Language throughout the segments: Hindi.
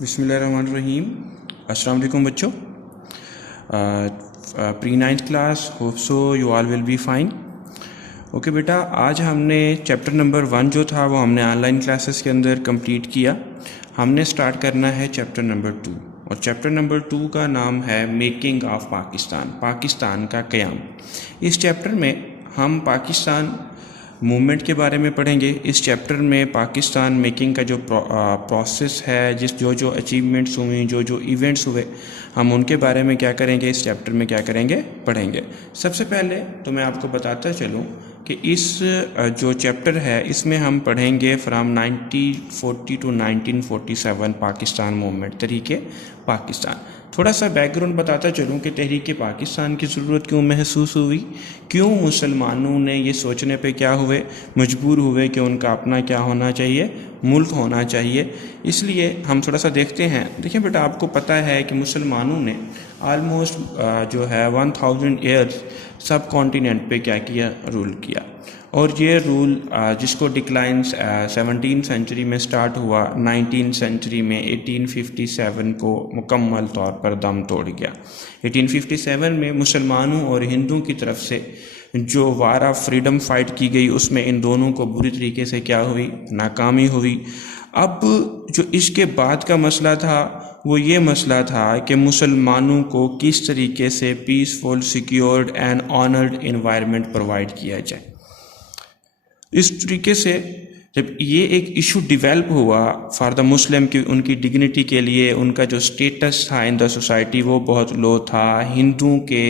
बिस्मिल्लाहिर्रहमानिर्रहीम। अस्सलाम वालेकुम बच्चों। Pre 9th class, hope so you all will be fine. Okay बेटा, आज हमने चैप्टर नंबर 1 जो था वो हमने ऑनलाइन क्लासेस के अंदर कंप्लीट किया। हमने स्टार्ट करना है चैप्टर नंबर 2 और चैप्टर नंबर 2 का नाम है मेकिंग ऑफ पाकिस्तान, पाकिस्तान का क़याम। इस चैप्टर में हम पाकिस्तान मूवमेंट के बारे में पढ़ेंगे। इस चैप्टर में पाकिस्तान मेकिंग का जो प्रोसेस है, जो अचीवमेंट्स हुई, जो इवेंट्स हुए, हम उनके बारे में क्या करेंगे, इस चैप्टर में क्या करेंगे, पढ़ेंगे। सबसे पहले तो मैं आपको बताता चलूँ कि इस जो चैप्टर है इसमें हम पढ़ेंगे फ्राम 1940 टू 1947 पाकिस्तान मूवमेंट, तहरीके पाकिस्तान। थोड़ा सा बैकग्राउंड बताता चलूँ कि तहरीके पाकिस्तान की ज़रूरत क्यों महसूस हुई, क्यों मुसलमानों ने ये सोचने पे क्या हुए, मजबूर हुए कि उनका अपना क्या होना चाहिए, मुल्क होना चाहिए। इसलिए हम थोड़ा सा देखते हैं। देखिए बेटा, आपको पता है कि मुसलमानों ने आलमोस्ट जो है 1000 ईयर्स सब कॉन्टिनेंट पे क्या किया, रूल किया। और ये रूल जिसको डिक्लाइन 17th सेंचुरी में स्टार्ट हुआ, 19th सेंचुरी में 1857 को मुकम्मल तौर पर दम तोड़ गया। 1857 में मुसलमानों और हिंदुओं की तरफ से जो वार ऑफ फ्रीडम फाइट की गई, उसमें इन दोनों को बुरी तरीके से क्या हुई, नाकामी हुई। अब जो इसके बाद का मसला था वो ये मसला था कि मुसलमानों को किस तरीके से peaceful, secured and honoured environment provide किया जाए। इस तरीके से जब ये एक इशू डेवलप हुआ फॉर द मुस्लिम की उनकी डिग्निटी के लिए, उनका जो स्टेटस था इन द सोसाइटी वो बहुत लो था। हिंदुओं के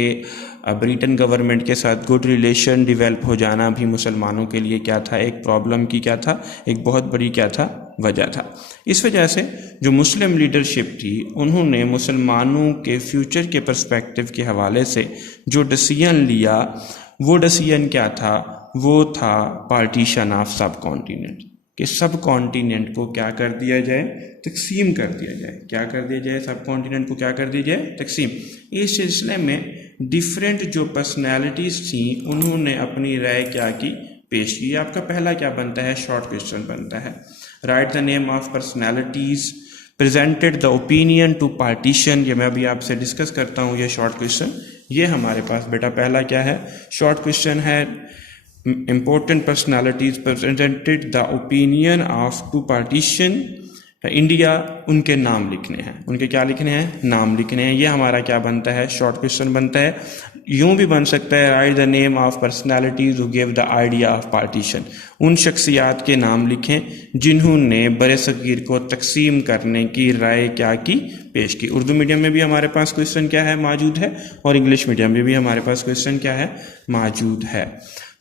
ब्रिटेन गवर्नमेंट के साथ गुड रिलेशन डेवलप हो जाना भी मुसलमानों के लिए क्या था, एक प्रॉब्लम की क्या था, एक बहुत बड़ी क्या था, वजह था। इस वजह से जो मुस्लिम लीडरशिप थी उन्होंने मुसलमानों के फ्यूचर के पर्सपेक्टिव के हवाले से जो डिसीजन लिया, वो डिसीजन क्या था, वो था पार्टीशन ऑफ सब कॉन्टिनेंट, कि सब कॉन्टिनेंट को क्या कर दिया जाए, तकसीम कर दिया जाए। क्या कर दिया जाए, सब कॉन्टिनेंट को क्या कर दिया जाए, तकसीम। इस सिलसिले में डिफरेंट जो पर्सनैलिटीज़ थी उन्होंने अपनी राय क्या की, पेश की। आपका पहला क्या बनता है, शॉर्ट क्वेश्चन बनता है। Write the name of personalities presented the opinion to partition. ये मैं अभी आपसे डिस्कस करता हूँ, ये शॉर्ट क्वेश्चन ये हमारे पास बेटा पहला क्या है, शॉर्ट क्वेश्चन है। important personalities presented the opinion of to partition India, उनके नाम लिखने हैं, उनके क्या लिखने हैं, नाम लिखने हैं। ये हमारा क्या बनता है, शॉर्ट क्वेश्चन बनता है। यूं भी बन सकता है, write the name of personalities who give the idea of partition. उन शख्सियात के नाम लिखें जिन्होंने बरे सगीर को तकसीम करने की राय क्या की, पेश की। उर्दू मीडियम में भी हमारे पास क्वेश्चन क्या है, मौजूद है, और इंग्लिश मीडियम में भी हमारे पास क्वेश्चन क्या है, मौजूद है।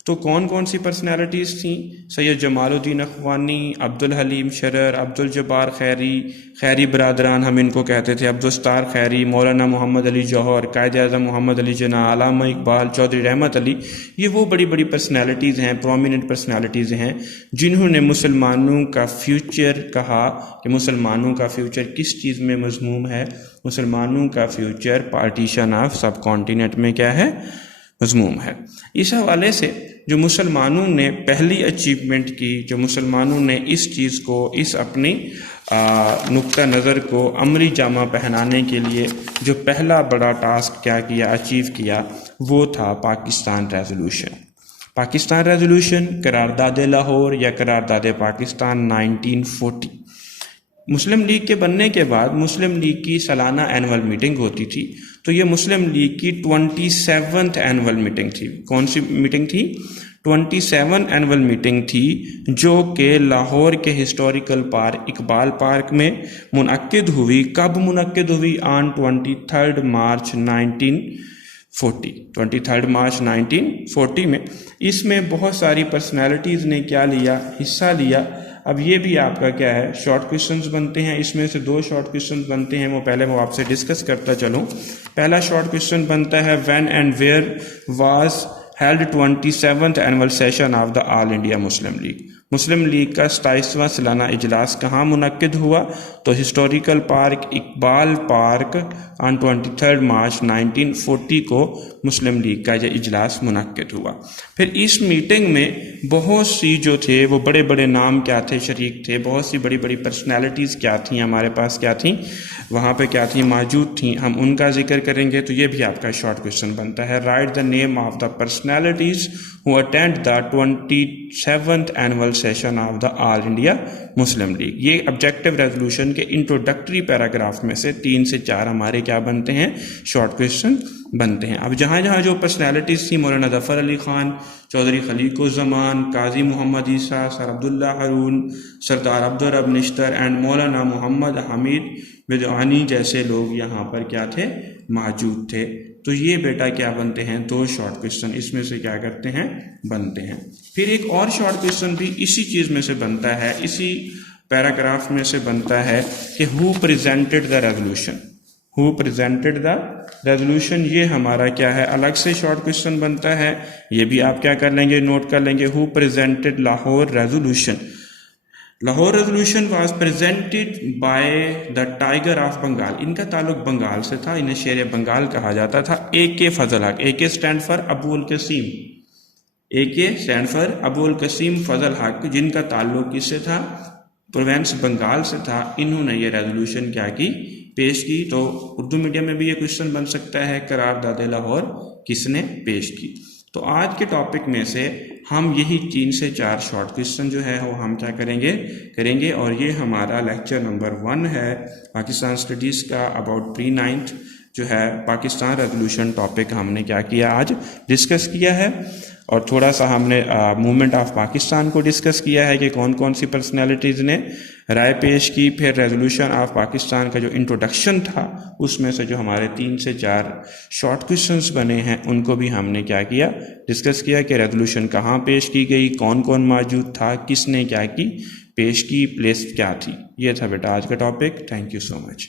तो कौन कौन सी पर्सनालिटीज़ थी, सैयद जमालुद्दीन अखवानी, अब्दुल हलीम शरर, अब्दुल जब्बार खैरी, खैरी बरादरान हम इनको कहते थे, अब्दुल सत्तार खैरी, मौलाना मोहम्मद अली जौहर, कायद आज़म मोहम्मद अली जिन्ना, अल्लामा इकबाल, चौधरी रहमत अली। ये वो बड़ी बड़ी पर्सनालिटीज़ हैं, प्रोमिनेंट पर्सनालिटीज़ हैं जिन्होंने मुसलमानों का फ्यूचर कहा कि मुसलमानों का फ्यूचर किस चीज़ में मज़मूम है, मुसलमानों का फ्यूचर पार्टीशन ऑफ सब कॉन्टिनेंट में क्या है, मज़मूम है। इस हवाले से जो मुसलमानों ने पहली अचीवमेंट की, जो मुसलमानों ने इस चीज़ को, इस अपनी नुक्ता नज़र को अमली जामा पहनाने के लिए जो पहला बड़ा टास्क क्या किया, अचीव किया, वो था पाकिस्तान रेजोल्यूशन। पाकिस्तान रेजोल्यूशन, करारदाद लाहौर या करारदाद पाकिस्तान 1940। मुस्लिम लीग के बनने के बाद मुस्लिम लीग की सालाना एनुअल मीटिंग होती थी, तो ये मुस्लिम लीग की 27th एनुअल मीटिंग थी। कौन सी मीटिंग थी, 27 एनुअल मीटिंग थी, जो कि लाहौर के हिस्टोरिकल पार्क इकबाल पार्क में मुनक्किद हुई। कब मुनक्किद हुई, ऑन 23 मार्च 1940, 23 मार्च 1940 में। इसमें बहुत सारी पर्सनैलिटीज़ ने क्या लिया, हिस्सा लिया। अब ये भी आपका क्या है, शॉर्ट क्वेश्चंस बनते हैं। इसमें से 2 शॉर्ट क्वेश्चंस बनते हैं, वो पहले मैं आपसे डिस्कस करता चलूँ। पहला शॉर्ट क्वेश्चन बनता है, when and where was held 27th annual session of the all India Muslim League. Muslim League का 27वां सालाना इजलास कहाँ मुनक्किद हुआ, तो historical park Iqbal park on 23 March 1940 को मुस्लिम लीग का यह इजलास मुनक्किद हुआ। फिर इस मीटिंग में बहुत सी जो थे वो बड़े बड़े नाम क्या थे शरीक थे, बहुत सी बड़ी बड़ी पर्सनैलिटीज़ क्या थी हमारे पास क्या थी वहाँ पे क्या थी मौजूद थी, हम उनका जिक्र करेंगे। तो ये भी आपका शॉर्ट क्वेश्चन बनता है, write the name of the personalities who attend the 27th annual session of the all India Muslim league. ये ऑब्जेक्टिव रेजोल्यूशन के इंट्रोडक्टरी पैराग्राफ में से 3 से 4 हमारे क्या बनते हैं शॉर्ट क्वेश्चन बनते हैं। अब जहाँ जहाँ जो पर्सनैलिटीज़ थी, मौलाना ज़फ़र अली ख़ान, चौधरी खलीकुज़्ज़मान, काजी मोहम्मद ईसा, सर अब्दुल्ला हारून, सरदार अब्दुल रब निश्तर एंड मौलाना मोहम्मद हमीद बिदआनी जैसे लोग यहाँ पर क्या थे मौजूद थे। तो ये बेटा क्या बनते हैं 2 शॉर्ट क्वेश्चन इसमें से क्या करते हैं बनते हैं। फिर एक और शॉर्ट क्वेश्चन भी इसी चीज़ में से बनता है, इसी पैराग्राफ में से बनता है कि who presented the resolution, who presented the resolution. ये हमारा क्या है अलग से शॉर्ट क्वेश्चन बनता है, ये भी आप क्या कर लेंगे नोट कर लेंगे। Who presented Lahore resolution, Lahore resolution was presented by the tiger of Bengal. इनका ताल्लुक बंगाल से था, इन्हें शेर बंगाल कहा जाता था। AK Fazal Haq, AK stand for Abul Kasim, AK stand for Abul Kasim Fazal Haq, जिनका ताल्लुक किससे था प्रोविंस बंगाल से था। इन्होंने ये रेजोल्यूशन क्या की पेश की। तो उर्दू मीडियम में भी ये क्वेश्चन बन सकता है, करारदाद लाहौर किसने पेश की। तो आज के टॉपिक में से हम यही 3 से 4 शॉर्ट क्वेश्चन जो है वो हम क्या करेंगे और ये हमारा लेक्चर नंबर 1 है पाकिस्तान स्टडीज़ का अबाउट प्री 9th जो है पाकिस्तान रेजोल्यूशन टॉपिक हमने क्या किया आज डिस्कस किया है। और थोड़ा सा हमने मूवमेंट ऑफ पाकिस्तान को डिस्कस किया है कि कौन कौन सी पर्सनैलिटीज़ ने राय पेश की। फिर रेजोल्यूशन ऑफ पाकिस्तान का जो इंट्रोडक्शन था उसमें से जो हमारे 3 से 4 शॉर्ट क्वेश्चंस बने हैं उनको भी हमने क्या किया डिस्कस किया कि रेजोल्यूशन कहाँ पेश की गई, कौन कौन मौजूद था, किसने क्या की पेश की, प्लेस क्या थी। ये था बेटा आज का topic. Thank you so much.